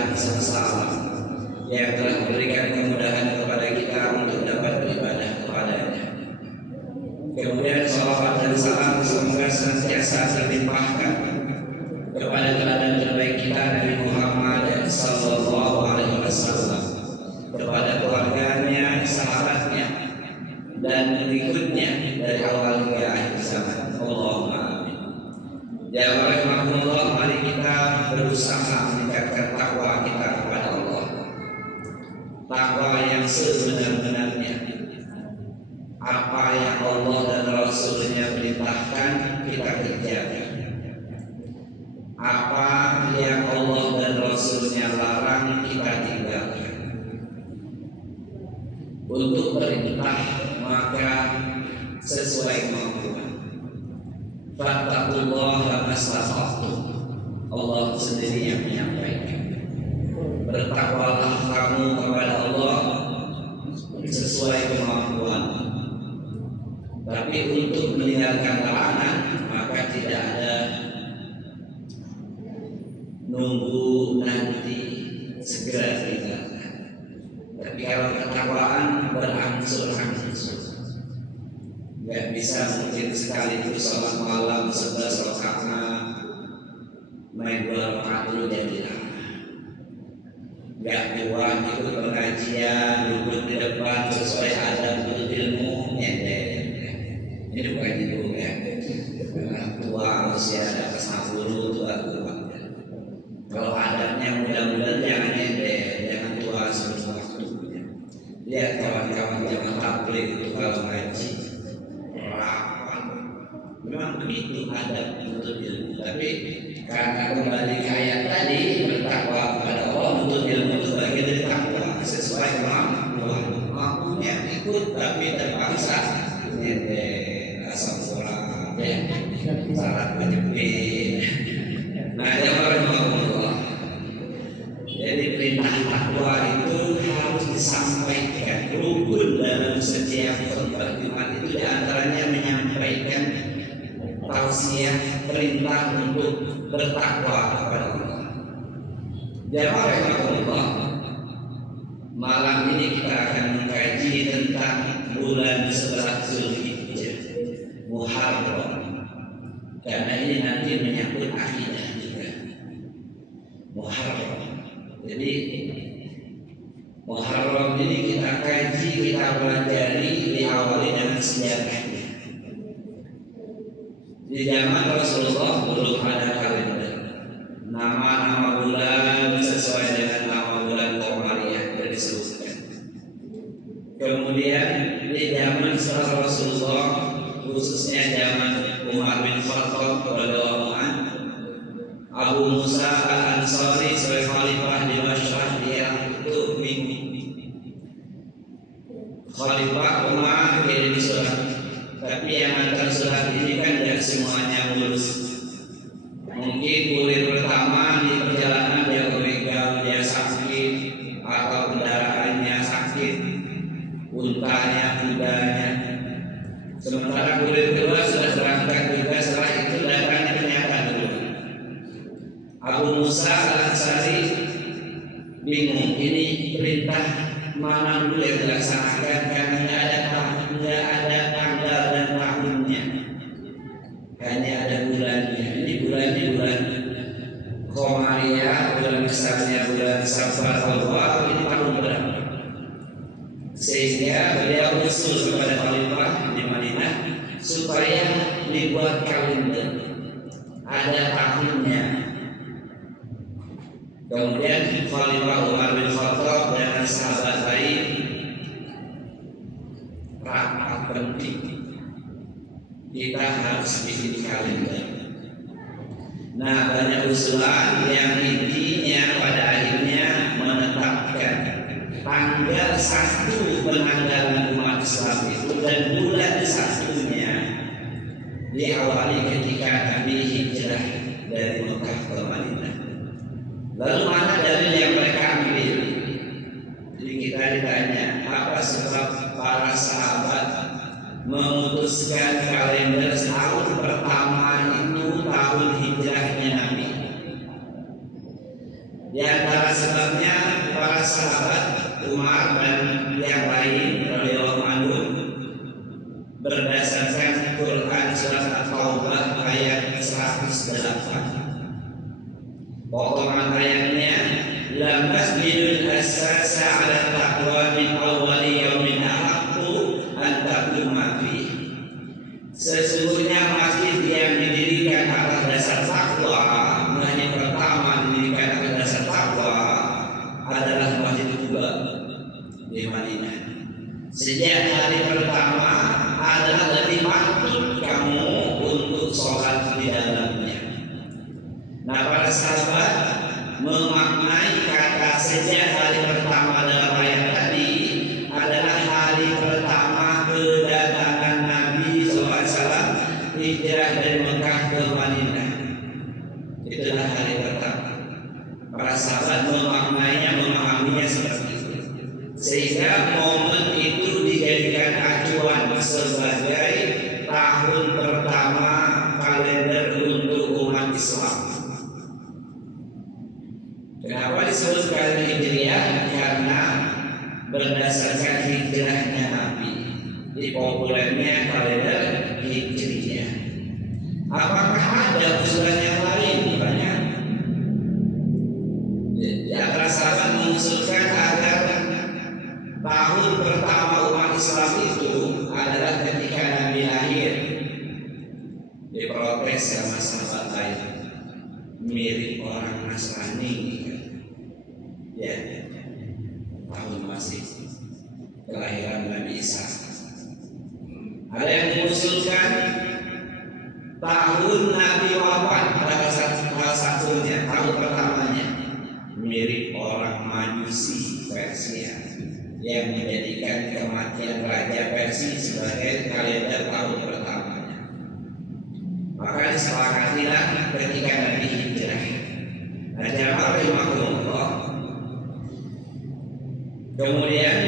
Tuhan semesta yang telah memberikan kemudahan kepada kita untuk dapat beribadah kepada-Nya. Kemudian salawat dan salam semoga senantiasa terlimpahkan kepada teladan terbaik kita Nabi Muhammad sallallahu alaihi wasallam, kepada keluarganya, sahabatnya, dan pengikutnya dari awal hingga akhir zaman. Allahumma amin. Ya rahmatullah, mari kita berusaha meningkatkan takwa kita kepada Allah. Takwa yang sebenar-benarnya. Apa yang Allah dan Rasul-Nya perintahkan kita kerjakan. Apa yang Allah dan Rasul-Nya larang kita tinggalkan. Untuk perintah maka sesuai kemampuan. Fattaqullaha mastata'tum. Allah sendiri yang menyampaikan. Bertakwalah kamu kepada Allah sesuai kemampuan. Tapi untuk meninggalkan larangan maka tidak ada nunggu nanti segera tinggalkan. Tapi kalau ketakwaan berangsur-angsur, nggak bisa mungkin sekaligus sholat malam 11 rakaat main 2 rakaat dulu jadilah. Nggak kuat ikut pengajian, duduk di depan sesuai adab untuk ilmu, ini bukan itu ya. Tua usia di atas 60 tua. Kalau adabnya mudah-mudahan jangan jangan tua sebelum waktunya. Lihat kawan-kawan jangan tabligh itu kalau ngaji rapat. Memang begitu adab untuk ilmu. Tapi karena kembali ke ayat tadi, bertakwa kepada Allah untuk ilmu itu bagian dari takwa sesuai kemampuan. Mampunya ikut tapi terpaksa asal surat syarat menyempit. Nah, Allah. Jadi perintah takwa itu harus disampaikan. Rukun dalam setiap beriman itu diantaranya menyampaikan tausiah perintah untuk bertakwa kepada Allah. Jamaah Allah, malam ini kita akan mengkaji tentang bulan 11 Zulhijjah, Muharram. Karena ini nanti menyangkut akidah juga. Muharram. Jadi Muharram ini kita kaji, kita pelajari, diawali dengan sejarahnya. Di zaman Rasulullah belum ada kalender. Nama-nama bulan sesuai dengan nama bulan Qamariyah disebutkan. Kemudian di zaman setelah Rasulullah, khususnya zaman Umar bin Khattab radhiyallahu anhu, Abu Musa al-Ansari sebagai khalifah di Bashrah, dia itu Khalifah Umar kirim surat. Tapi yang antar surat ini kan tidak semuanya mulus. Mungkin kurir pertama di perjalanan dia meninggal, dia sakit, atau kendaraannya sakit, untanya, kudanya. Sementara kurir kedua sudah berangkat juga, setelah itu datangnya ternyata dulu. Abu Musa al-Ansari bingung, ini perintah mana dulu yang dilaksanakan karena nggak ada tanggal dan tahunnya, hanya ada bulannya. Ini bulan Qamariyah, bulan besarnya bulan Safar Allah, ini tahun berapa? Sehingga beliau usul kepada khalifah di Madinah supaya dibuat kalender, ada tahunnya. Kemudian Khalifah Umar bin Khattab dan sahabat lain rapat penting, kita harus bikin kalender. Nah, banyak usulan yang intinya pada akhirnya menetapkan tanggal 1 penanggalan umat Islam itu dan bulan satunya diawali ketika Nabi hijrah dari Mekah ke Madinah. Lalu mana dalil yang mereka ambil? Jadi kita ditanya, apa sebab para sahabat memutuskan kalender tahun pertama itu tahun hijrahnya Nabi? Di antara sebabnya para sahabat Umar dan yang lain radhiyallahu anhum berdasarkan Quran surat At-Taubah ayat 108. Potongan ayatnya, la masjidul asasa 'ala taqwa min awwali yaumin ahaqqu an taquma fihi. Sesungguhnya masjid yang didirikan atas dasar takwa, yang pertama didirikan atas dasar takwa adalah Masjid Quba di Madinah. Sejak hari pertama adalah lebih patut kamu untuk sholat di dalamnya. Nah, para sahabat memaknai kata sejak hari pertama dalam ayat tadi adalah hari pertama kedatangan Nabi SAW hijrah dari Mekah ke Madinah. Itulah hari pertama. Para sahabat memaknainya, memahaminya seperti itu, sehingga momen itu dijadikan acuan sebagai tahun pertama kalender untuk umat Islam. Kenapa disebut kalender Hijriah? Karena berdasarkan hijrahnya Nabi, di populernya kalender Hijriah. Apakah ada usulan yang lain? Banyak. Di antara sahabat mengusulkan agar tahun pertama umat Islam itu adalah ketika Nabi lahir. Diprotes sama sahabat lain, mirip orang Nasrani, ya, tahun masih kelahiran Nabi Isa. Ada yang mengusulkan tahun Nabi wafat, salah satunya tahun pertamanya mirip orang Majusi Persia yang menjadikan kematian Raja Persia sebagai kalender tahun pertamanya. Maka disepakatilah ketika Nabi hijrah. Kemudian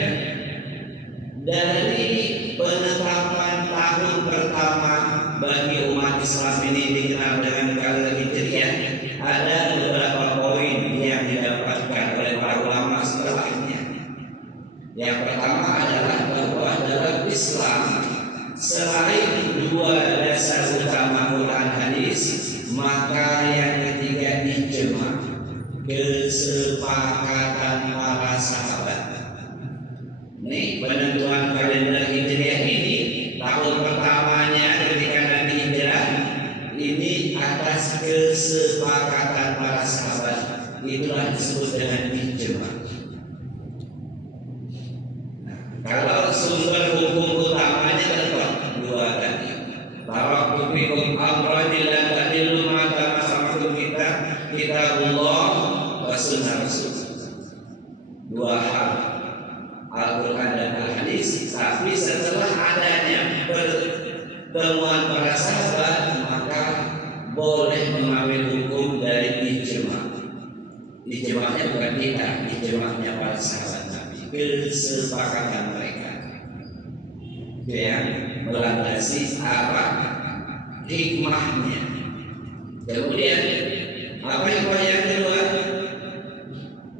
dari penetapan tahun pertama bagi umat Islam ini dikenal dengan kalender Hijriah, ada beberapa poin yang didapatkan oleh para ulama setelahnya. Yang pertama adalah bahwa dalam Islam selain dua dasar utama Quran hadis, maka yang ketiga ijma, kesepakatan para sahabat. Ini penentuan kalender Hijriah ini, tahun pertamanya ketika Nabi hijrah ini atas kesepakatan para sahabat, itulah disebut dengan ijma. Kalau sumber hukum utamanya tetap dua tadi. Taraktu fikum amran la tadillu ma tamassaktum kitabullah wa sunnah rasul. Dua hal, Al-Quran dan Al-Hadis. Tapi setelah adanya pertemuan para sahabat, maka boleh mengambil hukum dari ijma. Ijma'nya bukan kita, ijma'nya para sahabat Nabi, kesepakatan mereka yang melandasi apa? Hikmahnya. Kemudian apa yang kedua?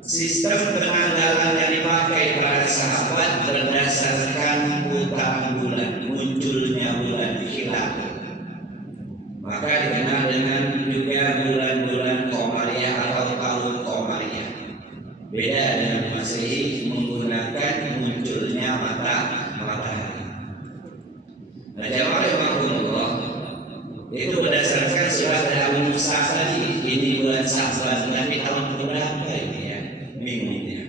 Sistem penanggalan yang dipakai para sahabat berdasarkan putaran bulan, munculnya bulan hilal. Maka dikenal dengan juga bulan-bulan Qamariyah atau tahun Qamariyah. Beda dengan Masehi menggunakan munculnya matahari. Nah, jamaah itu berdasarkan surat Abu Musa tadi. Ini bulan Sa'ban, tapi tahun berapa ini ya? Minggunya.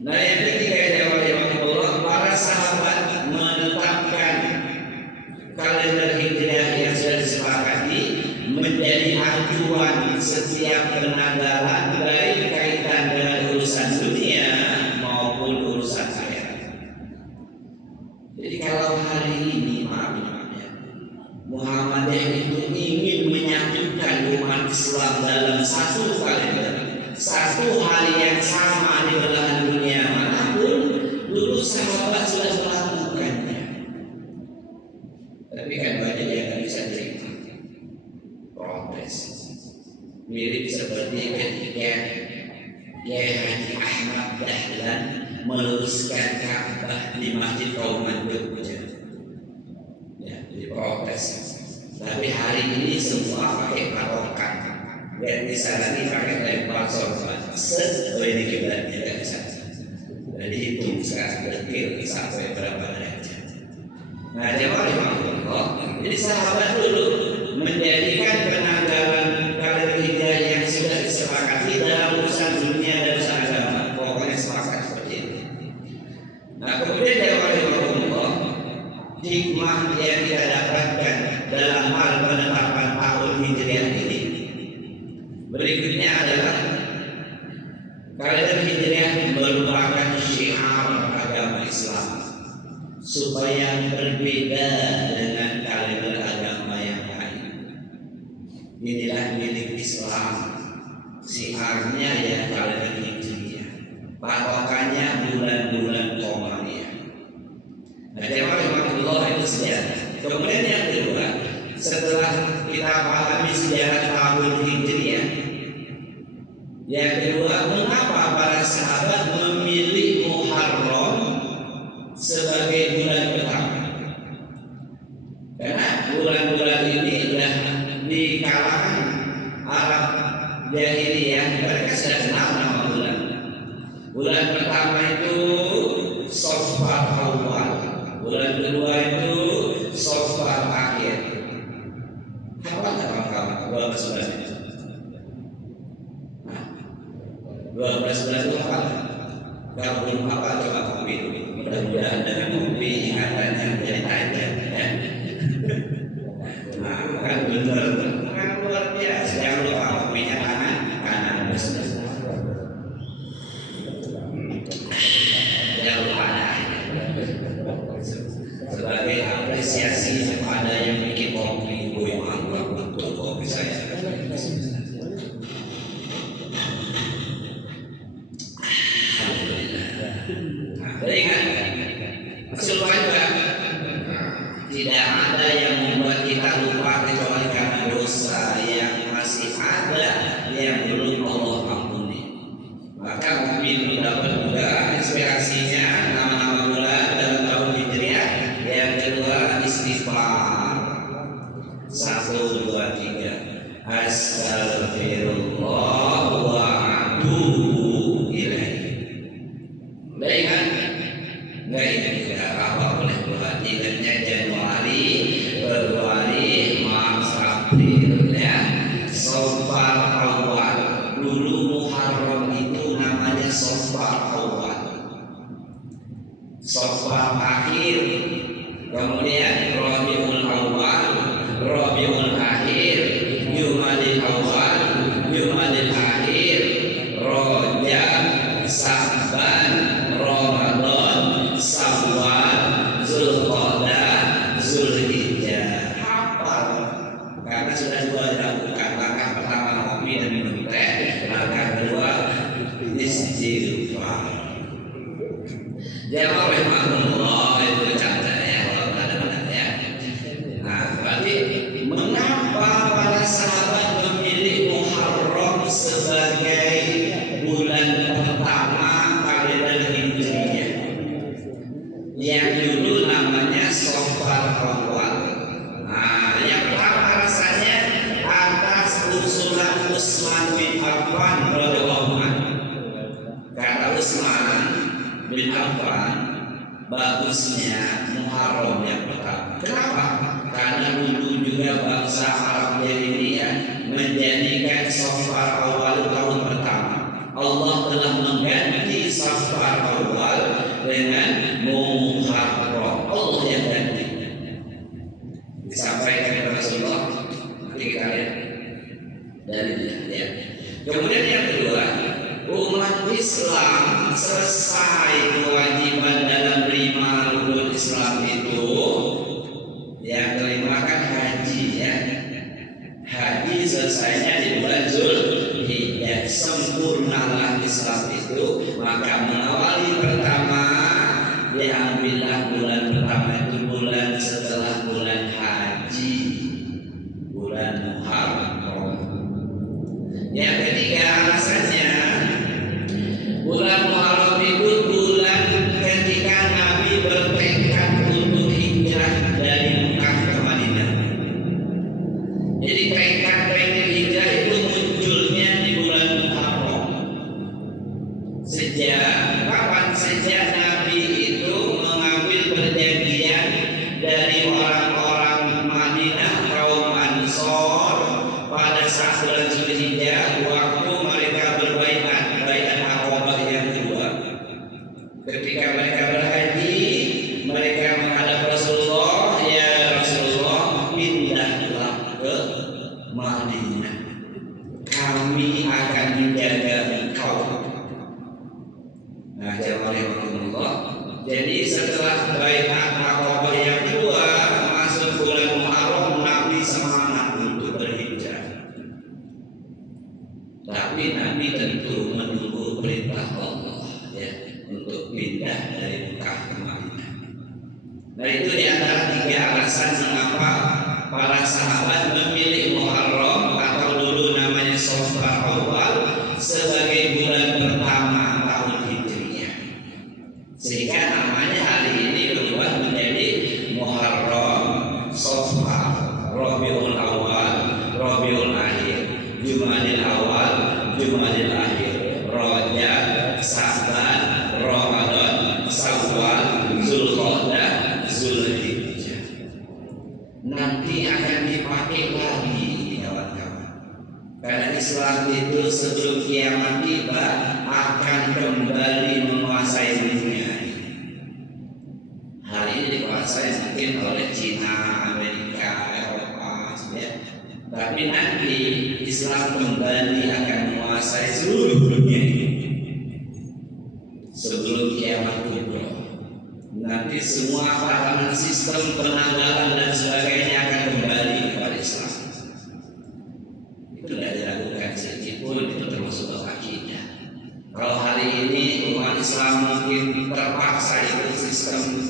Nah, yang ketiga jamaah, para sahabat menetapkan kalender Hijriah yang sudah disepakati menjadi acuan setiap penanggalan, baik kaitan dengan urusan dunia maupun urusan akhirat. Jadi kalau hari ini Muhammadiyah itu ingin menyatukan umat Islam dalam satu kalender, satu hari yang sama di belahan dunia manapun, dulu sahabat sudah melakukannya. Tapi kan banyak yang tidak bisa terima, protes. Mirip seperti ketika Kiai Haji Ahmad Dahlan meluruskan Ka'bah di Masjid Kauman Jogja. Ya, diprotes. Tapi hari ini semua pakai patokan. Dan di sana ini pakai lempar sorban. Ini kiblatnya nggak bisa. Jadi hitung sekarang detil sampai berapa derajat. Nah, jadi sahabat dulu menjadikan penanggalan kalender hijrah yang sudah disepakati dalam urusan dunia dan urusan agama. Pokoknya sepakat seperti itu. Nah, kemudian Allah, hikmah yang kita dapatkan dalam hal penetapan tahun hijriah ini berikutnya adalah kalender hijriah merupakan syiar agama Islam supaya berbeda dengan kalender agama yang lain. Inilah milik Islam, syiarnya ya kalender hijriah, patokannya bulan-bulan Qamariyah. Nah, Allah itu sejarah. Kemudian yang kedua, setelah kita pahami sejarah tahun hijriah, yang kedua, mengapa para sahabat memilih Muharram sebagai bulan pertama? Karena bulan-bulan ini adalah di kalangan Arab Jahiliyah mereka sudah kenal nama bulan. Bulan pertama itu Safar awal, bulan kedua itu Safar akhir. Apa kawan-kawan 12 bulan itu? 12 bulan itu apa? Kalau belum apa coba kopi dulu. Mudah-mudahan dengan kopi ingatannya menjadi tajam ya. Nah, kan benar luar biasa. Jangan lupa kopinya kanan besar. Jangan lupa sebagai apresiasi kepada yang bikin kopi. Gue mantap betul kopi saya. Ingat, semuanya tidak ada yang membuat kita lupa kecuali karena dosa yang masih ada yang belum Allah ampuni. Maka mungkin dapat juga inspirasinya nama-nama bulan dalam tahun hijriah. Yang kedua istighfar. 1, 2, 3. Astagfirullah wa atubu ilaih. Baik. Nggak ingat juga apa boleh buat ingatnya Januari, Februari, Maret, April ya. Safar awal. Dulu Muharram itu namanya Safar awal. Safar akhir. Kemudian Rabiul awal, Rabiul akhir, Jumadil awal, Jumadil akhir, Rajab, Sa'ban, Ramadan, Syawal, Zulqa'dah, Zulhijjah. Hafal. Karena sudah dua dilakukan. Langkah pertama kopi dan minum teh. Langkah kedua istighfar. Jamaah rahimahullah itu bercanda ya. Nah, berarti mengapa para sahabat memilih Muharram sebagai bulan pertama kalender hijriah? Yang dulu namanya Safar awal. Nah, yang pertama rasanya atas usulan Utsman bin Affan radhiyallahu anhu. Kata Utsman bin Affan, bagusnya Muharram yang pertama. Kenapa? Karena dulu juga bangsa Arab Jahiliyah menjadikan Safar awal tahun pertama. Allah telah mengganti Safar awal dengan Muharram. Allah yang ganti. Disampaikan kepada Rasulullah. Nanti kita lihat dalilnya ya. Kemudian yang kedua, umat Islam selesai kewajiban dalam 5 rukun Islam itu. Yang kelima kan haji ya. Haji selesainya di bulan Zulhijjah. Sempurnalah Islam itu. Maka mengawali pertama tentu menunggu perintah Allah ya untuk pindah dari Mekah ke Madinah. Nah itu di antara 3 alasan mengapa para sahabat memilih Muharram atau dulu namanya Safar Awal sebagai bulan pertama tahun Hijriah, sehingga namanya hari ini berubah menjadi Muharram, Safar, Rabiul Awal, Rabiul Akhir, Jumadil Awal, Jumadil Akhir, Rajab, Sa'ban, Ramadan, Syawal, Zulqa'dah, Zulhijjah. Nanti akan dipakai lagi kawan-kawan. Karena Islam itu sebelum kiamat tiba akan kembali menguasai dunia ini. Hari ini dikuasai mungkin oleh Cina, Amerika, Eropa, ya. Tapi nanti Islam kembali akan menguasai seluruh dunia ini. Sebelum kiamat kubra, nanti semua patahan sistem penanggalan dan sebagainya akan kembali kepada Islam. Itu tidak diragukan sedikit pun, itu termasuk akidah. Kalau hari ini umat Islam mungkin terpaksa ikut sistem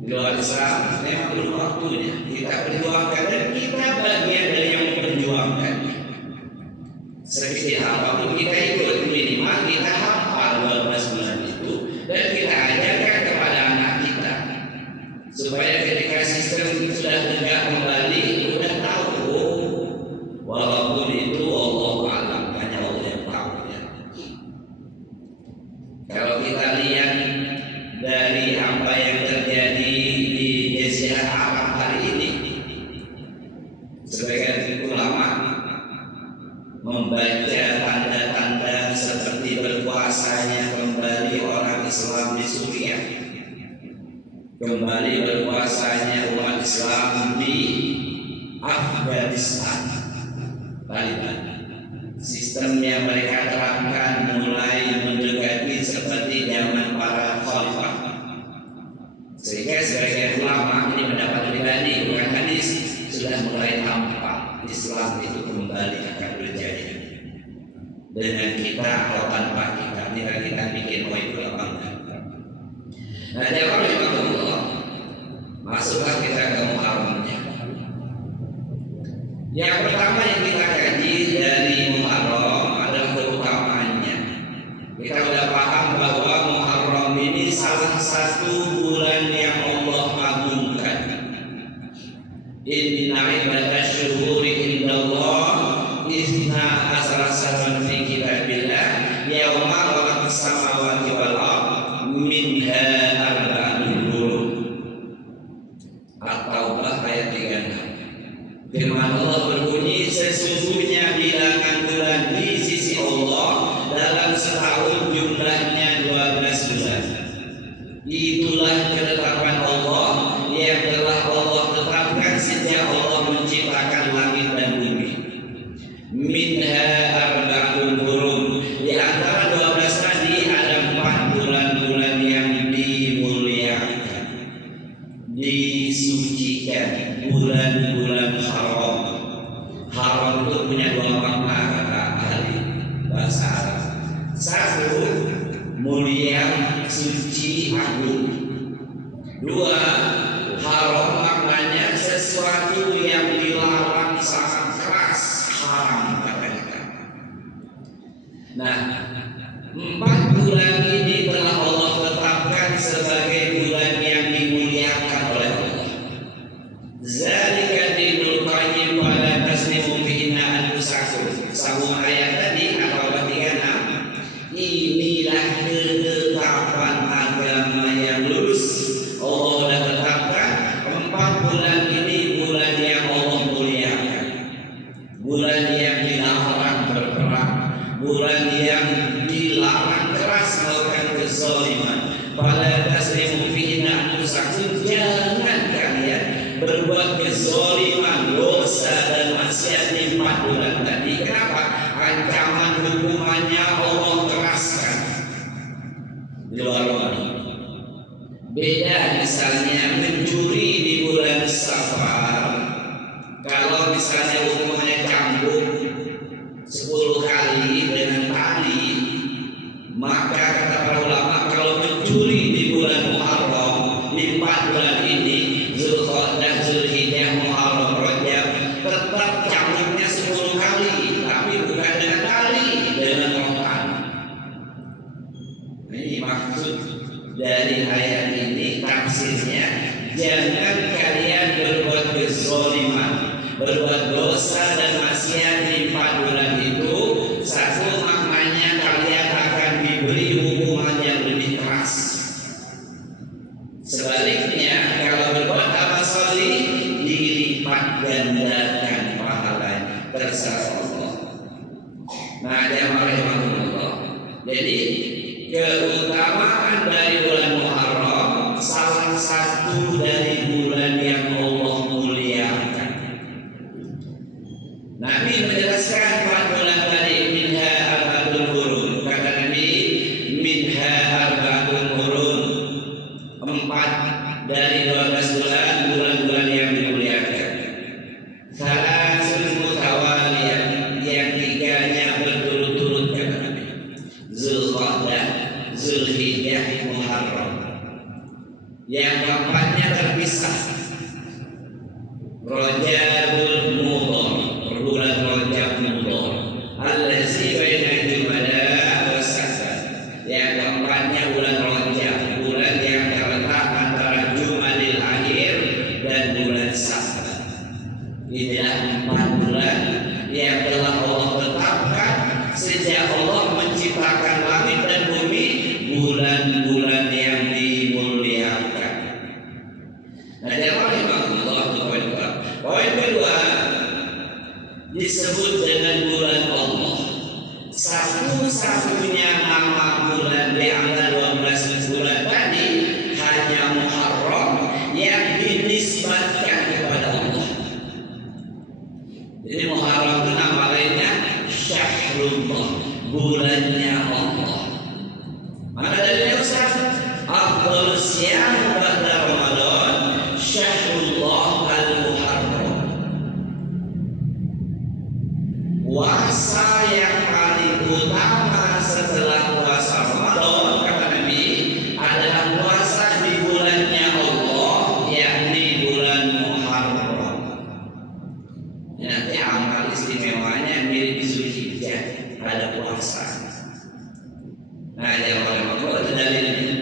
di luar Islam, memang belum waktunya. Kita perjuangkan dan kita bagian dari yang memperjuangkannya. Sekecil apapun kita ikut, minimal kita hafal 12 bulan itu dan kita ajarkan kepada anak kita supaya ketika sistem sudah tegak kembali sudah tahu, walaupun itu Allah alam, hanya Allah yang tahu ya. Kalau kita lihat dari apa yang terjadi di Jazirah Arab hari ini, sebagian ulama membaca tanda-tanda seperti berkuasanya kembali orang Islam di Suriah, kembali berkuasanya umat Islam di Afghanistan, Taliban. Sistem yang mereka terapkan mulai mendekati seperti zaman para khalifah, sehingga sebagian ulama ini mendapat pribadi bukan hadis sudah mulai tampak Islam itu kembali akan berjaya dengan kita atau tanpa kita. Tinggal kita bikin mau itu apa enggak. Nah jawabnya Allah, masuklah kita ke Muharramnya. Yang pertama yang kita kaji dari Muharram adalah keutamaannya. Kita sudah paham bahwa Muharram ini salah satu bulan yang Allah agungkan. Inna ibadash syuhuri indallah Isna asra saban fi kitabillah Yawma khalaqas samawati wal ardh minha arba'atun hurum. At-Taubah ayat 36. Firman Allah berbunyi, sesungguhnya bilangan bulan di sisi Allah dalam setahun jumlahnya 12 bulan. Itulah ketetapan Allah yang telah Allah tetapkan sejak Allah menciptakan langit dan bumi. Minha arba'atun hurum. Di antara 12 tadi ada 4 bulan-bulan yang dimuliakan, disucikan, bulan-bulan haram. Haram itu punya 2 makna kata ahli bahasa Arab. 1, mulia, suci, agung. 2, haram maknanya sesuatu yang dilarang sangat keras, haram katanya. Nah, 4 bulan ini telah Allah tetapkan sebagai bulan yang dimuliakan oleh Allah. Zalika dinul qayyim wa la taslimu fihinna anfusakum. Sambung ayat tadi atau 36. Inilah ketetapan agama yang lurus. Allah sudah tetapkan 4 bulan ini bulan yang Allah muliakan, bulan yang dilarang berperang, bulan yang dilarang keras melakukan kezaliman. Pada taslimu fihinna anfusakum, jangan kalian berbuat kezaliman, dosa dan maksiat di 4 bulan tadi. Kenapa? Ancaman hukumannya Allah keraskan di luar Ramadan. Beda misalnya mencuri di bulan Safar. Kalau misalnya hukumannya cambuk 10 kali dari ayat ini tafsirnya, jangan kalian berbuat kezaliman, berbuat dosa dan maksiat di 4 bulan itu. Satu maknanya kalian akan diberi hukuman yang lebih keras. Sebaliknya kalau berbuat amal salih dilipat gandakan pahalanya, terserah Allah. Nah, jamaah rahimahullah. Jadi keutamaan dari bulan Muharram salah satu dari bulan yang Allah muliakan. Nabi menjelaskan 4 bulan tadi, minha arba'atul hurun. Kata Nabi, minha arba'atul hurun, 4 dari 12 bulan, bulan-bulan yang dimuliakan. Salasun mutawaliyah, yang 3-nya berturut-turut, kata Nabi. Zulqa'dah, Zulhijjah, Muharram. Yang 4-nya terpisah. Rajabul Mudhar, bulan Rajab Mudhar. Allazi baina Jumada wa Safar. Yang 4-nya bulan Rajab, bulan yang terletak antara Jumadil Akhir dan bulan Safar. Inilah 4 bulan yang telah Allah tetapkan sejak Allah menciptakan langit dan bumi, bulan-bulan yang dimuliakan. Nah, poin kedua disebut dengan bulan Allah. Satu-satunya nama bulan di antara 12 bulan tadi hanya Muharram yang dinisbatkan kepada Allah. Jadi Muharram itu nama lainnya Syahrullah, bulannya Allah. Mana dalilnya Ustaz? Afdal siyam ba'da Ramadan Syahrullah al-Muharram. Puasa yang paling utama setelah puasa Ramadan, kata Nabi, adalah puasa di bulannya Allah, yakni bulan Muharram. Nanti amal istimewanya mirip Zulhijjah, ada puasa. Nah, jawaban Allah itu dalilnya.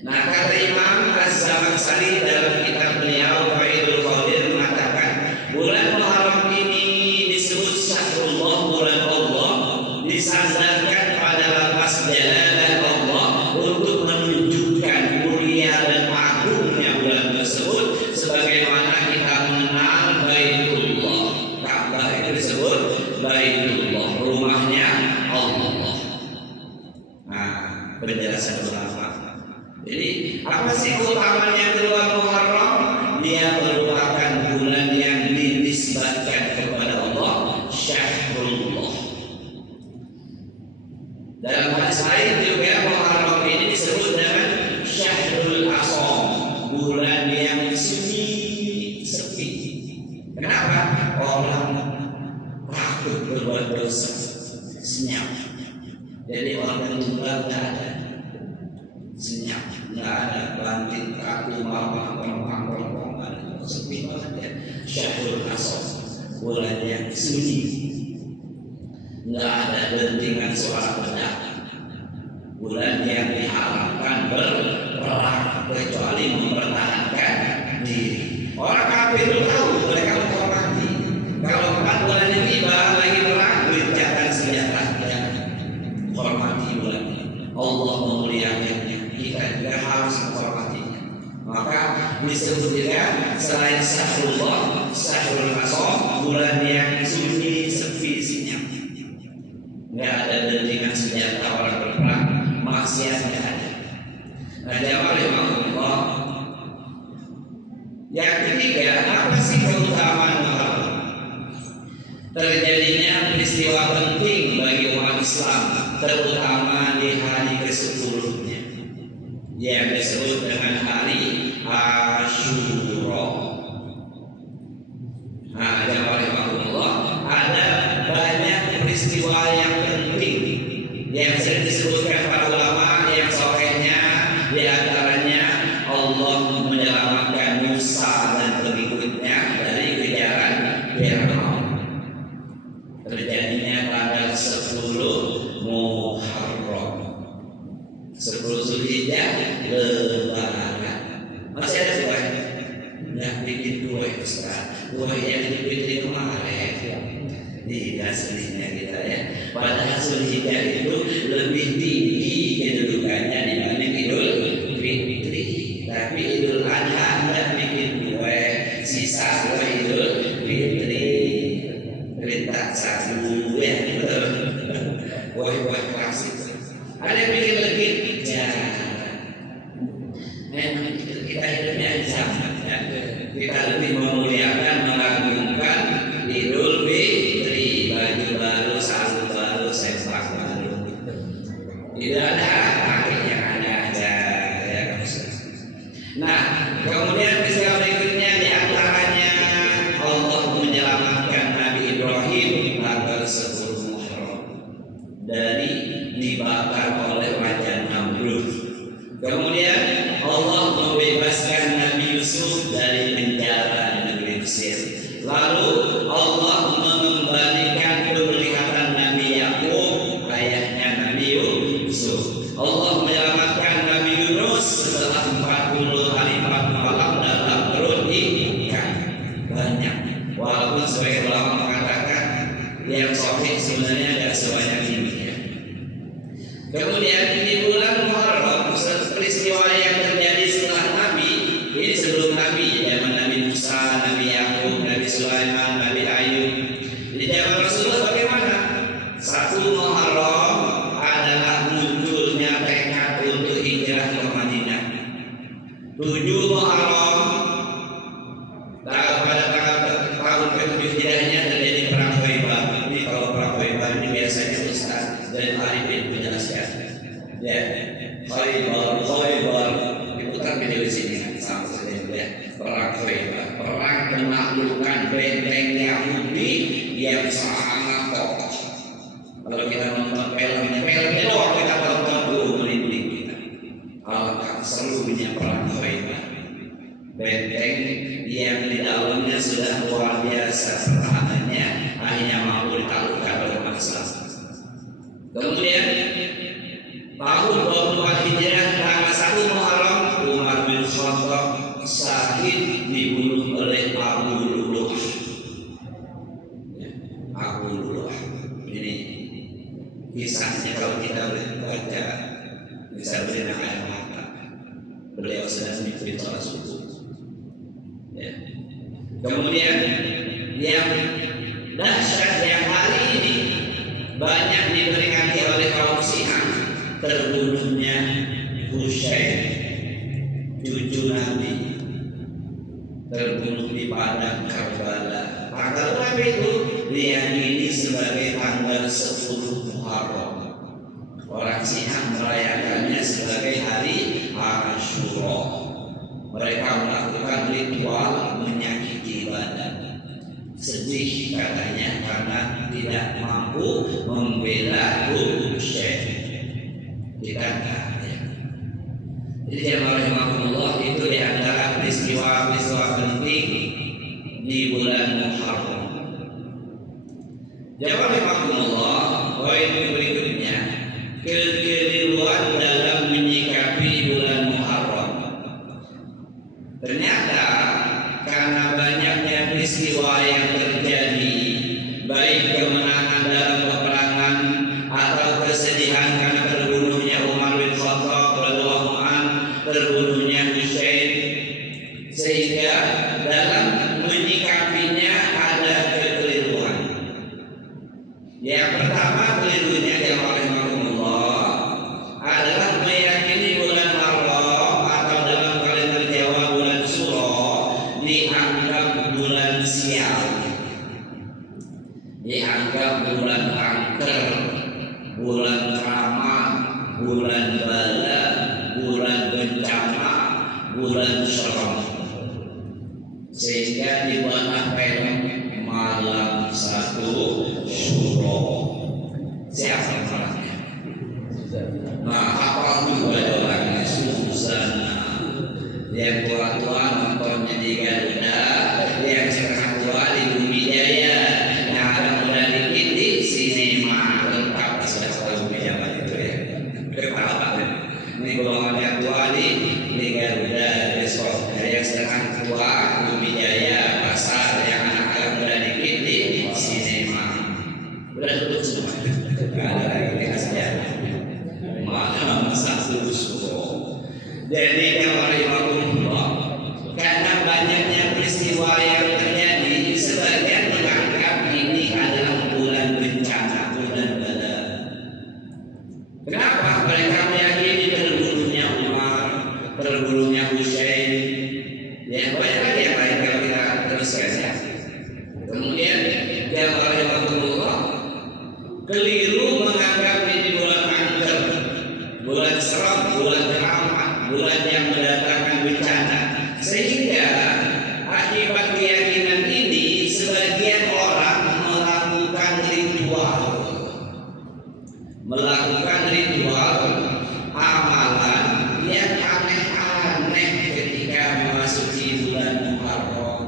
Nah, kata Imam Az-Zamakhsyari dalam kitab beliau Faidul Qadir mengatakan, bulan Muharram ini disebut Syahrullah, bulan Allah, disandarkan pada lafaz jalalah Allah untuk menunjukkan mulia dan agungnya bulan tersebut, sebagaimana kita mengenal Baitullah. Ka'bah itu disebut Baitullah, rumahnya Allah. Nah, penjelasan ulama. Jadi apa sih keutamanya kedua Muharram? Dia merupakan bulan yang dinisbatkan kepada Allah, Syahrullah. Dalam hadis lain juga Muharram ini disebut dengan Syahrul Asam, bulan yang sunyi, sepi. Kenapa? Orang takut berbuat dosa, senyap. Jadi orang tunggal tidak ada, senyap, nggak ada banting kaku, mama, rompang, ada sepi banget ya. Syahrul Asam, bulan yang sunyi, nggak ada dentingan suara benda, bulan yang diharapkan berperang kecuali mempertahankan diri. Orang kafir itu tahu, mereka menghormati. Kalau 4 bulan ini tiba lagi perang, gencatan senjata, ya. Hormati bulan ini. Allah memuliakannya, kita juga harus menghormatinya. Maka disebut juga selain Syahrullah, Syahrul Asam, bulan yang sunyi, sepi, senyap. Nggak ada dentingan senjata orang berperang, maksiat nggak ada. Nah, jamaah rahimahullah. Yang ketiga, apa sih keutamaan Muharram? Terjadinya peristiwa penting bagi umat Islam, terutama di hari ke-10-nya, yang disebut dengan hari Asyura. Nah, jamaah rahimahullah, ada banyak peristiwa yang penting yang sering disebutkan para ulama, yang sahihnya di antaranya Allah menyelamatkan Musa dan pengikutnya dari kejaran Firaun. Terjadinya tanggal 10 Muharram. 10 10 Zulhijjah Lebaran. Masih ada kue? Nggak bikin kue Ustaz. Kue yang dibikin kemarin. Tidak aslinya kita ya. Padahal Zulhijjah itu lebih tinggi kedudukannya dibanding Idul Fitri. Tapi Idul Adha nggak bikin kue. Sisa kue Idul Fitri. Perintah sagu ya. Kue-kue klasik. Ada yang bikin lebih jarang. Memang kita hidupnya zaman ya. Kita lebih memuliakan, mengagungkan Idul Fitri, baju baru, sarung baru, sempak baru. Tidak ada pakai yang ada aja ya. Nah, kemudian peristiwa berikutnya di antaranya Allah menyelamatkan Nabi Ibrahim tanggal 10 Muharram dari dibakar oleh Raja Namrud. Kemudian Allah membebaskan Nabi Yusuf dari penjara negeri Mesir. Lalu Allah mengembalikan penglihatan Nabi Yakub, ayahnya Nabi Yusuf. Allah menyelamatkan Nabi Yunus setelah 40 hari 4 malam dalam perut ikan. Banyak. Walaupun sebagian ulama mengatakan yang sahih sebenarnya tidak sebanyak ini. Kemudian di bulan Muharram peristiwa yang terjadi setelah Nabi, ini sebelum Nabi, zaman Nabi Musa, Nabi Yakub, Nabi Sulaiman, Nabi Ayub. Di zaman Rasulullah bagaimana? 1 Muharram adalah munculnya tekad untuk hijrah ke Madinah. 7 Muharram pada tahun ke-7 hijrahnya terjadi perang Khaybar. Ini kalau perang Khaybar ini biasanya Ustaz dan Arifin menjelaskan. Ya, Khaybar diputar video di sini sama saja ya. Perang Khaybar, perang penaklukan benteng Yahudi yang sangat kokoh. Kalau kita nonton filmnya doang kita tonton merinding kita. Alangkah serunya perang Khaybar. Benteng yang di dalamnya sudah luar biasa pertahanannya akhirnya mampu ditaklukkan oleh massa. Kemudian tahun 24 Hijriah tanggal 1 Muharram Umar bin Khattab syahid dibunuh oleh Abu Lu'lu'ah. Abu Lu'lu'ah ini kisahnya kalau kita baca bisa berinak air mata. Beliau sedang memimpin sholat subuh. Ya. Kemudian yang dahsyat yang hari ini banyak diperingati oleh kaum Syiah terbunuhnya Husain, cucu Nabi, terbunuh di padang Karbala. Tanggal berapa itu diyakini sebagai tanggal 10 Muharram. Orang Syiah merayakannya sebagai hari Asyura. Mereka melakukan ritual menyakiti badan. Sedih katanya karena tidak mampu membela Husain. Kita enggak ya. Jadi jemaah rahimahullah itu di antara peristiwa-peristiwa penting di bulan Muharram. Jemaah rahimahullah, poin berikutnya kekeliruan dalam menyikapi bulan Muharram. Ternyata karena banyaknya peristiwa yang terjadi, baik kemenangan dalam peperangan atau kesedihan karena terbunuhnya Umar bin Khattab radhiyallahu anhu, terbunuhnya Husain, sehingga dalam menyikapinya ada kekeliruan. Yang pertama kelirunya yang rahimahumullah adalah meyakini bulan Muharram atau dalam kalender Jawa bulan Suro dianggap bulan sial, dianggap bulan angker, bulan ramah, bulan bala, bulan bencana, bulan serem, sehingga dibuatlah film Malam Satu Syuro. Siapa orangnya? Nah, apa juga orangnya? Susana. Yang tua-tua nontonnya di Garuda, yang setengah tua di Bumi Jaya, yang ada muda dikit di sinema lengkap sudah tahu Bumi Jaya itu ya. Kepala ini Jadi kalau rahimahullah, karena banyaknya peristiwa yang terjadi, sebagian menganggap ini adalah bulan bencana, bulan bala. Kenapa? Mereka meyakini terbunuhnya Umar, terbunuhnya Husain, ya banyak lagi yang lain kalau kita teruskan ya. Kemudian kalau rahimahullah keliru menganggap ini bulan angker, bulan seram, bulan keramat, bulan yang mendatangkan bencana, sehingga akibat keyakinan ini sebagian orang melakukan ritual amalan yang aneh-aneh ketika memasuki bulan Muharram.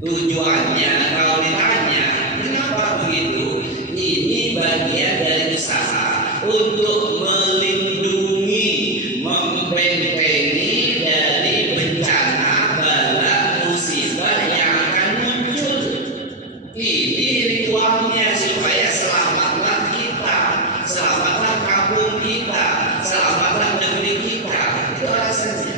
Tujuannya kalau ditanya kenapa begitu, ini bagian dari usaha untuk melindungi, membentengi dari bencana, bala, musibah yang akan muncul. Ini ritualnya supaya selamatlah kita, selamatlah kampung kita, selamatlah negeri kita. Itu alasannya.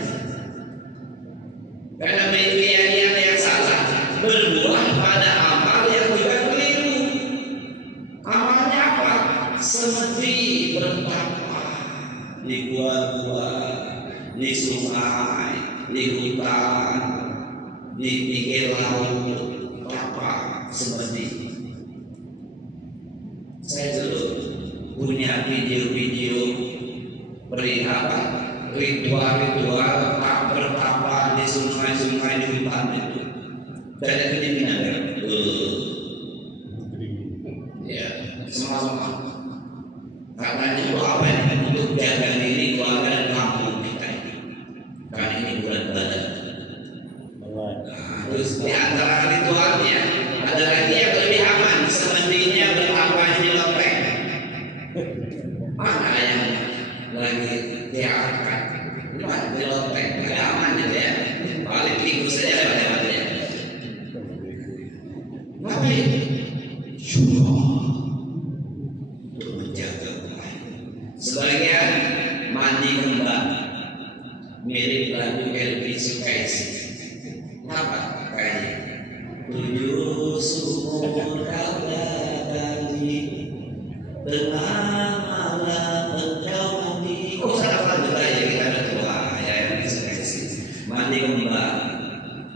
Karena keyakinan yang salah berbuah pada amal yang juga keliru. Amalnya apa? Semedi bertapa di gua-gua, di sungai, di hutan, di pinggir laut, apa semedi. Saya dulu punya video-video perihal ritual-ritual bertapa di sungai-sungai di hutan itu. Dan itu di Minangkabau. Ya, semua. Katanya itu apa ini? Untuk jaga diri keluarga dan kampung kita ini. Karena ini bulan bala. Nah, terus di antara ritualnya ada lagi yang lebih aman, semendinya bertapa di loteng. Mana yang lagi diangkat? Di loteng, nggak aman gitu ya. Paling tikus saja lewat-lewat ya. Ngapain? Untuk menjaga rumah. Sebagian mandi kembang, mirip lagu Elvis Sukaisi. Apa kayaknya? 7 sumur kau datangi, tengah malam engkau mandi. Oh salah lagu aja kita ada tua ya Elvis Sukaisi. Mandi kembang.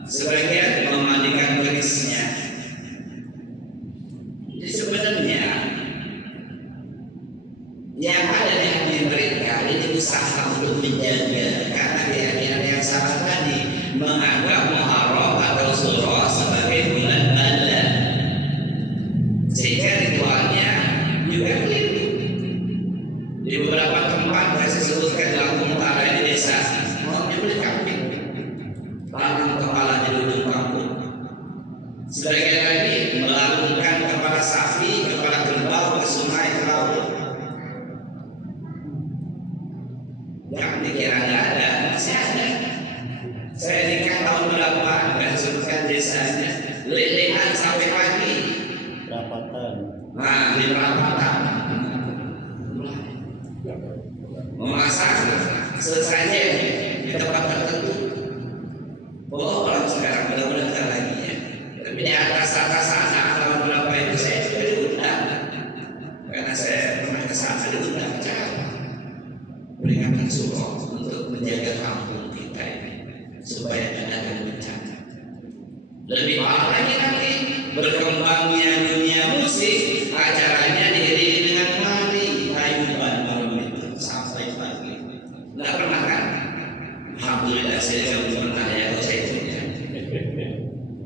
Sebagian memandikan kerisnya. Jadi sebenarnya yang ada di hati mereka ini usaha untuk menjaga, karena keyakinan yang salah tadi menganggap Muharram atau Suro sebagai bulan bala, sehingga ritualnya juga keliru. Di beberapa tempat saya sebutkan Lampung Utara di desa mau menyembelih kambing, tangan kepalanya duduk kampung. Sebagian lagi melakukan kepala sapi, kepala kerbau ke sungai, ke laut. Jangan dikira nggak ada, masih ada. Saya nikah tahun berapa? Dan sebutkan desanya. Lelehan sampai pagi. Rapatan. Nah, di rapatan. Memasak selesainya di tempat tertentu. Oh, kalau sekarang mudah-mudahan tak lagi ya. Tapi di atas sana tahun berapa itu saya juga diundang. Karena saya pernah ke sana diundang peringatan Suro untuk menjaga kampung kita ini supaya tidak ada bencana. Lebih parah lagi nanti berkembangnya dunia musik, acaranya diiringi dengan nari tayuban malam itu sampai pagi. Nggak pernah kan? Alhamdulillah saya belum pernah ya kalau saya punya.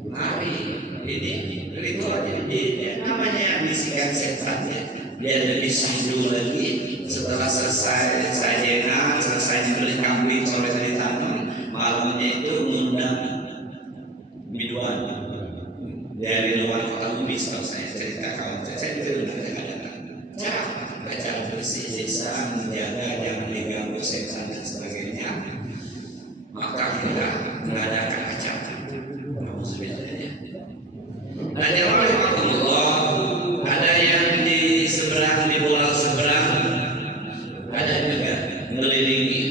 Nari ini ritualnya namanya bisikan setan ya. Biar lebih syahdu lagi. Setelah selesai sajenan, selesai nyembelih kambing sore tadi tanam, malamnya itu mengundang biduan dari luar kota Lubis. Kalau saya cerita kawan saya juga udah datang. Cara bersih desa, menjaga jangan diganggu setan dan sebagainya. Maka kita mengadakan acara. Ada yang ada yang di seberang, di pulau seberang, ada juga mengelilingi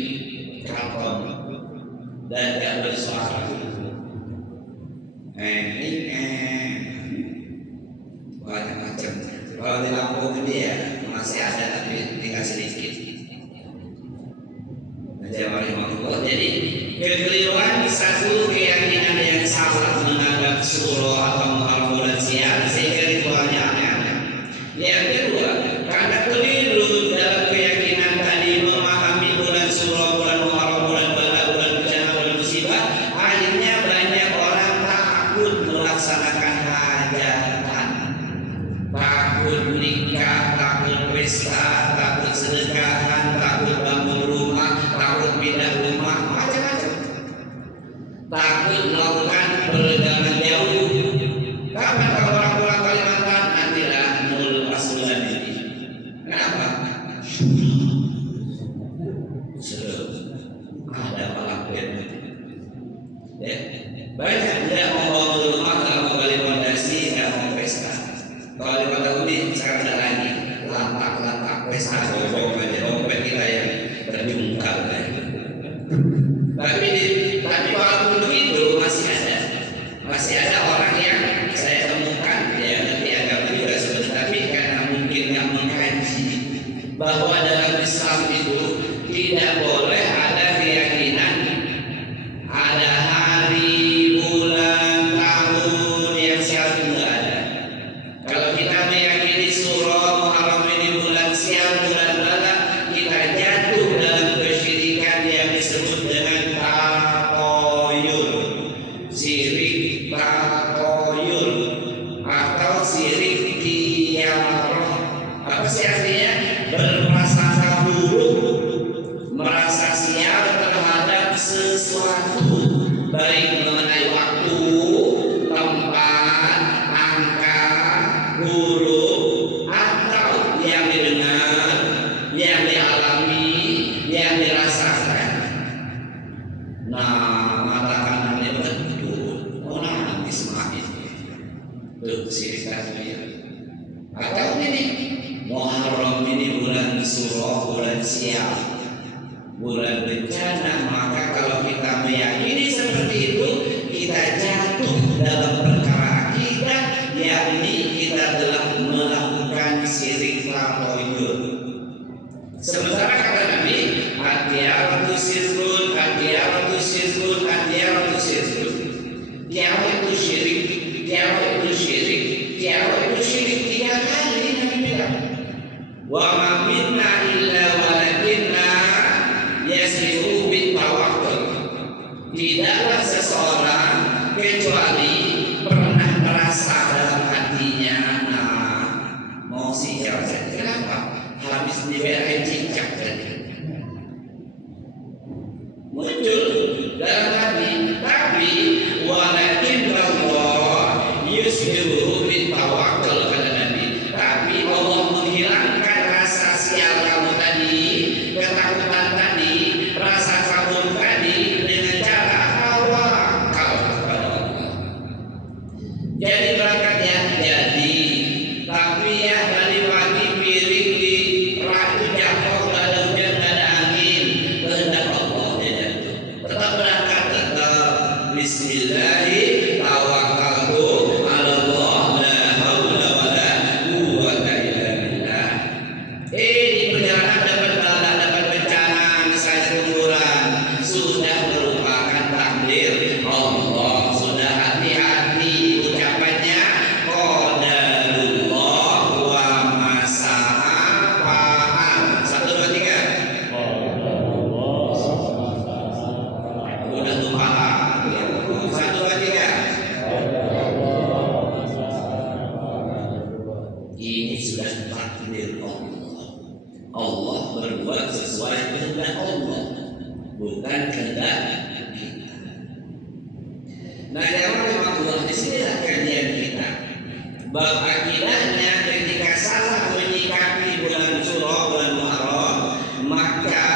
sedikit. Jadi kekeliruan satu keyakinan yang salah menganggap surah atau Muharram bulan sial sehingga ritualnya aneh-aneh. Yang kedua, karena keliru dalam keyakinan tadi memahami bulan surah, bulan Muharram, bulan bala, bulan bencana, bulan musibah, akhirnya banyak orang takut melaksanakan hajatan, takut nikah, takut pesta, takut sedekahan, takut bangun rumah, takut pindah rumah, macam-macam. Takut melakukan perjalanan jauh. Kapan kalau orang pulang Kalimantan? Nantilah melepas bulan ini. Kenapa? Seru. Ada pelakuan. Ya. Banyak tidak mau bawa rumah, tidak mau balik fondasi, tidak mau pesta. Kalau di kota Ubi sekarang ada lagi lantak pesta, dompet kita yang terjungkal. Tapi walaupun begitu masih ada orang yang saya temukan ya nanti agama juga sebenarnya, tapi karena mungkin nggak mengkaji bahwa dalam Islam itu tidak boleh ada keyakinan ada hari, bulan, tahun yang sial tidak ada. Kalau kita meyakini surah Muharram ini bulan sial, bulan bala, kita jatuh dalam kesyirikan yang disebut dengan takoyul, sirik takoyul atau sirik tiarah. Apa sih artinya? Berprasangka buruk, merasa sial terhadap sesuatu, baik mengenai waktu, tempat, angka, huruf, atau yang didengar, yang dialami, yang dirasakan. Nah, mengatakan betul, orang habis main tuh sirik tadi. Atau ini Muharram ini bulan surah, bulan sial, bulan bencana. Maka kalau kita meyakini seperti itu, kita jatuh dalam perkara akidah, yakni kita telah melakukan syirik takoyul. Sementara kata Nabi, hati-hati sirkun, hati-hati sirkun, hati-hati sirkun. Tiada itu syirik, tiada itu syirik, tiada itu syirik. 3 kali Nabi bilang. Wa ma minna illa walakinna yasbihu bit tawakkul. Tidaklah seseorang kecuali pernah merasa dalam hatinya, nah mau sial saja. Kenapa? Habis diberi cicak tadi muncul dalam hati. Tapi walakin Allah yusbihu bit tawakkul kata Nabi. Tapi Allah menghilangkan rasa sial kamu tadi, ketakutan tadi, rasa kabur tadi dengan cara tawakal kepada Allah. Jadi berangkat ya jadi, tapi ya dari pagi piring di raku jatuh, nggak ada hujan, nggak ada angin, kehendak Allah dia jatuh. Tetap berangkat, tetap Bismillahirrahmanirrahim, tawakkaltu ala Allah, la haula wala quwwata illa billah. Di perjalanan dapat bala, dapat bencana, misalnya kumpulan, sudah merupakan takdir Allah, sudah hati-hati ucapannya qadarullah wa masa'afa'al. 1, 2, 3. Udah tuh paham. 1, 2, 3. Ini sudah takdir Allah. Allah berbuat sesuai kehendak Allah, bukan kehendak kita. Nah, Allah di sinilah kajian kita. Bab akidahnya ketika salah menyikapi bulan surah, bulan Muharram, maka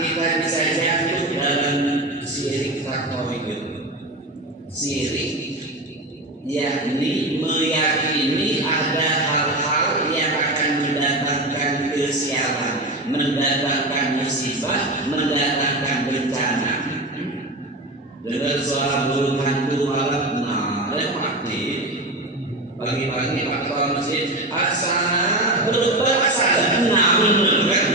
kita bisa jatuh dalam syirik takoyul. Syirik yakni meyakini ada hal-hal yang akan mendatangkan kesialan, mendatangkan musibah, mendatangkan bencana. Dengar suara burung hantu malam, nah ada yang mati. Pagi-pagi faktor masjid asana berubah asana, nah benar kan?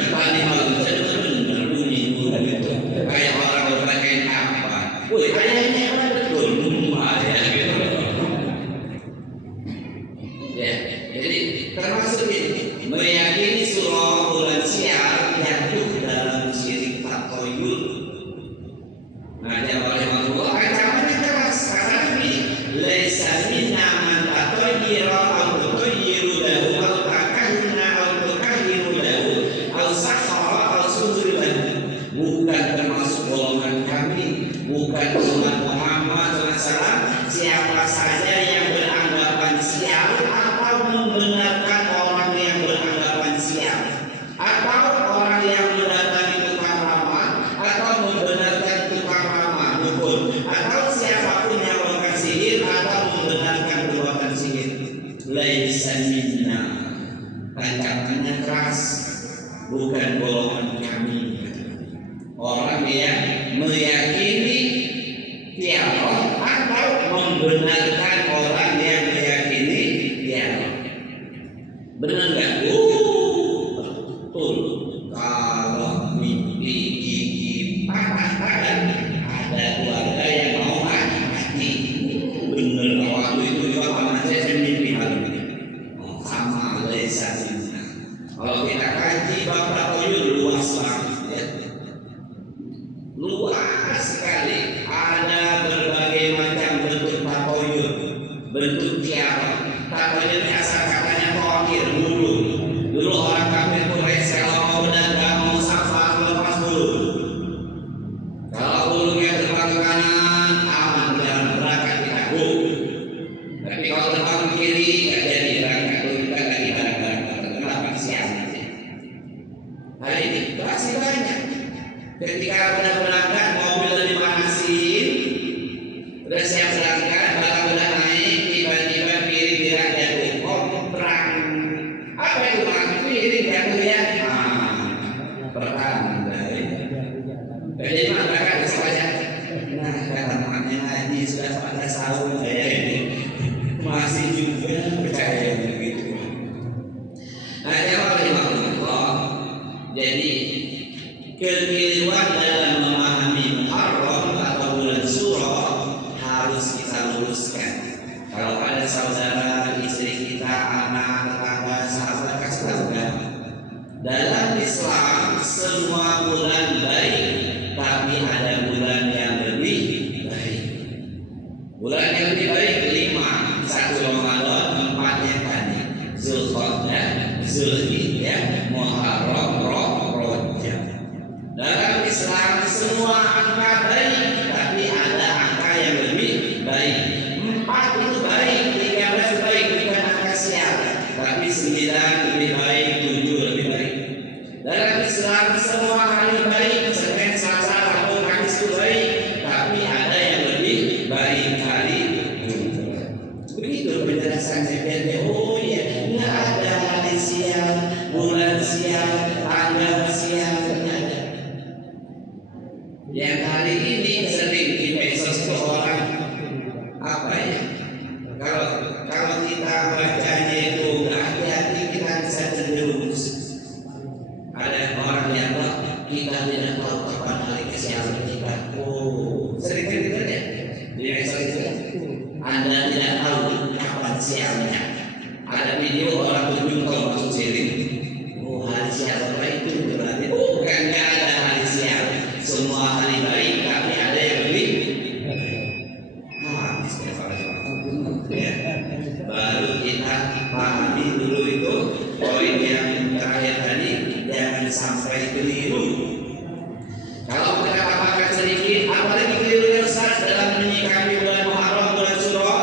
bukan golongan kami. Orang yang meyakini tiara atau membenarkan orang yang meyakini tiara. Benar nggak? Betul. Kalau mimpi gigi patah, ada keluarga yang mau mati. Bener, waktu itu juga paman saya mimpi hal ini. Sama lesanya. Kalau kita kaji bab takoyun luas banget, ya. Luas sekali. Ada berbagai macam bentuk takoyun, bentuk tiara. Takoyun asal katanya tokir dulu. Dulu orang kafir Quraisy kalau mau berdagang mau safar lepas bulu. Kalau bulunya terbang ke kanan, aman jalan berangkat kita go. Tapi kalau terbang ke kiri, nggak jadi berangkat. Kita lagi barang-barang terkenal siang aja. Hari ini masih banyak. Ketika udah berangkat, mobil udah dipanasin, udah siap berangkat, barang udah naik, tiba-tiba piring gerak jatuh, komprang. Apa itu maksud piring jatuh ya? Pertanda. Jadi masyarakat saja. Nah, kata maknya ngaji sudah pada sahur saya ini masih juga percaya begitu. Nah, jawab Allah. Jadi kekeliruan dalam memahami Muharram atau bulan Suro harus kita luruskan. Kalau ada saudara, istri kita, anak, tetangga, sahabat, kasih tahu kan? Dalam Islam semua bulan baik, tapi ada bulan yang lebih baik. Bulan yang lebih baik 5, 1 Ramadan, 4-nya tadi Zulqa'dah, Zulhijjah, Muharram, Rajab. Dalam Islam semua angka baik, tapi ada angka yang lebih baik. 4 itu baik, 13 baik, bukan angka sial. Tapi 9 lebih baik, 7 lebih baik. Dalam Islam semua hari baik, Senin, Selasa, Rabu, Kamis itu baik, tapi ada yang lebih baik hari Jumat. Begitu penjelasan CPT. Oh iya, nggak ada hari sial, bulan sial, tanggal sial, nggak ada. Yang hari ini sering di medsos itu orang apa ya? Kalau kita bacanya itu nggak hati-hati, kita bisa terjerumus. Ada orang yang kita tidak tahu kapan hari kesialan kita. Oh, sering gitu ya? Di medsos itu Anda tidak tahu kapan sialnya. Ada video orang tunjuk kalau masuk siring. Oh, hari sial apa itu berarti? Bukan, nggak ada hari sial. Semua hari baik, tapi ada yang lebih habis ya. Baru kita pahami dulu itu poin yang terakhir tadi, jangan sampai keliru. Kalau kita tambahkan sedikit, apalagi keliru yang besar dalam menyikapi bulan Muharram, bulan Suro,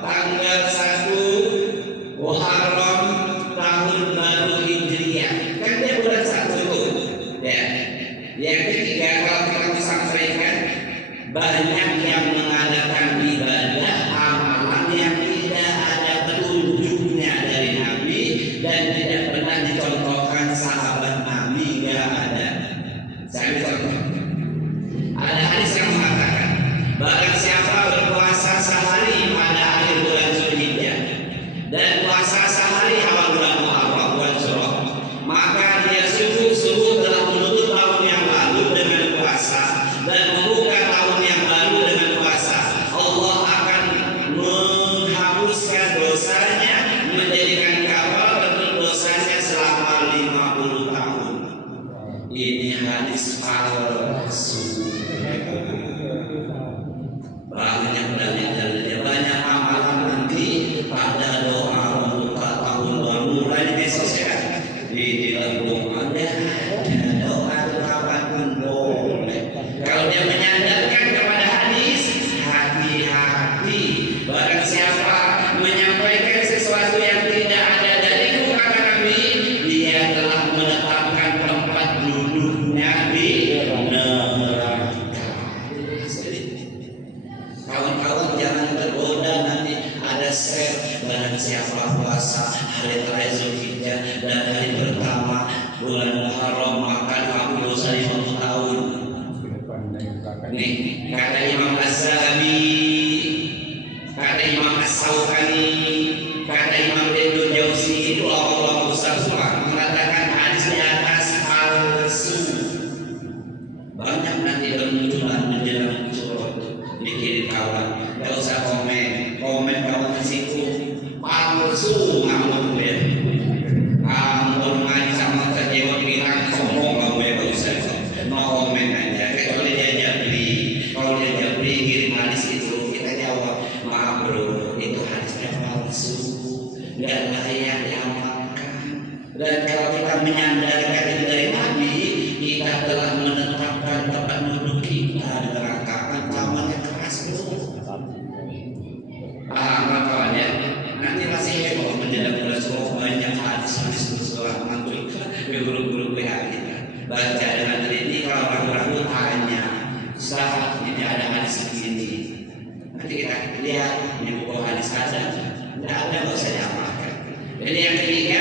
tanggal 1 Muharram tahun baru Hijriah, kan dia bulan 1 itu, ya. Yang ketiga, kalau kita sampaikan, banyak yang mengadakan ibadah amalan yang tidak ada petunjuknya dari Nabi dan tidak pernah dicontohkan sahabat Nabi, nggak ada. Saya contoh. Ada hadis yang mengatakan, barang siapa berpuasa sehari pada akhir bulan Zulhijjah dan puasa sehari awal bulan Muharram, bulan Suro, maka dia sungguh-sungguh telah menutup tahun yang lalu dengan puasa dan membuka tahun yang baru dengan puasa. Allah akan menghapuskan dosanya, menjadikan kafar untuk dosanya selama 50 tahun. Ini hadis palsu. Banyak amalan nanti pada doa membuka tahun baru mulai di sosial di dalam ada doa kapanpun boleh. Kalau dia menyandarkan kepada hadis, hati-hati. Barang siapa menyampaikan sesuatu yang tidak ada dari kata Nabi, dia telah menetapkan tempat duduknya di neraka. Kawan-kawan Muharram maka 50 tahun. Nih kata Imam Az-Zahabi, kata Imam As-Sawkani, kata Imam Ibnu Jauzi, itu ulama besar semua mengatakan hadis di atas palsu. Banyak nanti bermunculan menjelang surut dikirim kawan, nggak usah komen kawan di situ palsu ngomong ya. Ampun ngaji sama terjewat bilang sombong kamu ya, nggak usah no komen aja. Kecuali dia jabri, kalau dia jabri kirim hadis itu kita jawab maaf bro, itu hadisnya palsu, nggak layak diamalkan. Dan kalau kita menyandarkan itu dari Nabi, kita telah menetapkan tempat duduk kita di neraka. Ancamannya keras bro. Paham apa ya? Nanti masih heboh menjelang bulan Syawal, banyak hadis-hadis bersuara muncul di guru-guru PH kita. Baca dengan teliti, kalau ragu-ragu tanya, Ustaz ini ada hadis begini. Nanti kita lihat di buku hadis ada, tidak ada nggak usah diamalkan. Jadi yang ketiga,